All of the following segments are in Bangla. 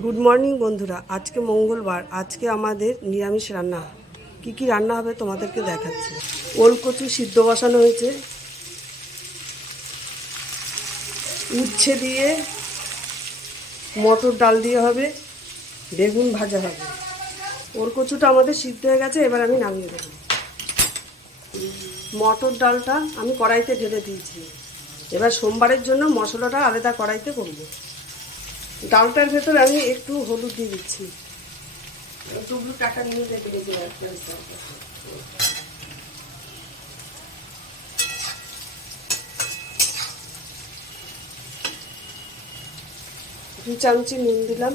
গুড মর্নিং বন্ধুরা। আজকে মঙ্গলবার। আজকে আমাদের নিরামিষ রান্না। কি কি রান্না হবে তোমাদেরকে দেখাচ্ছি। ওল কচু সিদ্ধ বসানো হয়েছে। উচ্ছে দিয়ে মটর ডাল দিয়ে হবে। বেগুন ভাজা হবে। ওল কচুটা আমাদের সিদ্ধ হয়ে গেছে, এবার আমি নামিয়ে দেবো। মটর ডালটা আমি কড়াইতে ঢেলে দিয়েছি। এবার সোমবারের জন্য মশলাটা আলাদা কড়াইতে করব। ডালটার ভেতরে আমি একটু হলুদ দিয়ে দিচ্ছি। টাকা দু চামচি নুন দিলাম।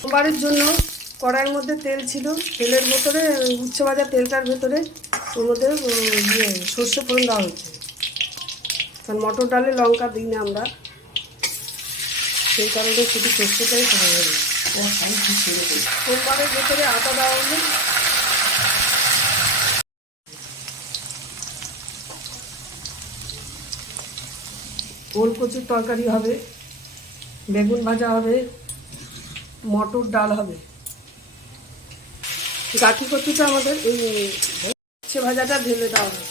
সোমবারের জন্য কড়াইয়ের মধ্যে তেল ছিল। তেলের ভেতরে উচ্ছে ভাজা তেলটার ভেতরে ওর মধ্যে ইয়ে সর্ষে ফোড়ন দেওয়া হচ্ছে কারণ মটর ডালে লঙ্কা দিই না আমরা। সেই কারণে শুধু সর্ষেটাই খাওয়া হবে সোমবারের ভেতরে আটা দেওয়া হলো। ওল কচুর তরকারি হবে বেগুন ভাজা হবে মটর ডাল হবে। গাঠি কচুটা আমাদের এই ভাজাটা ঢেলে দেওয়া হবে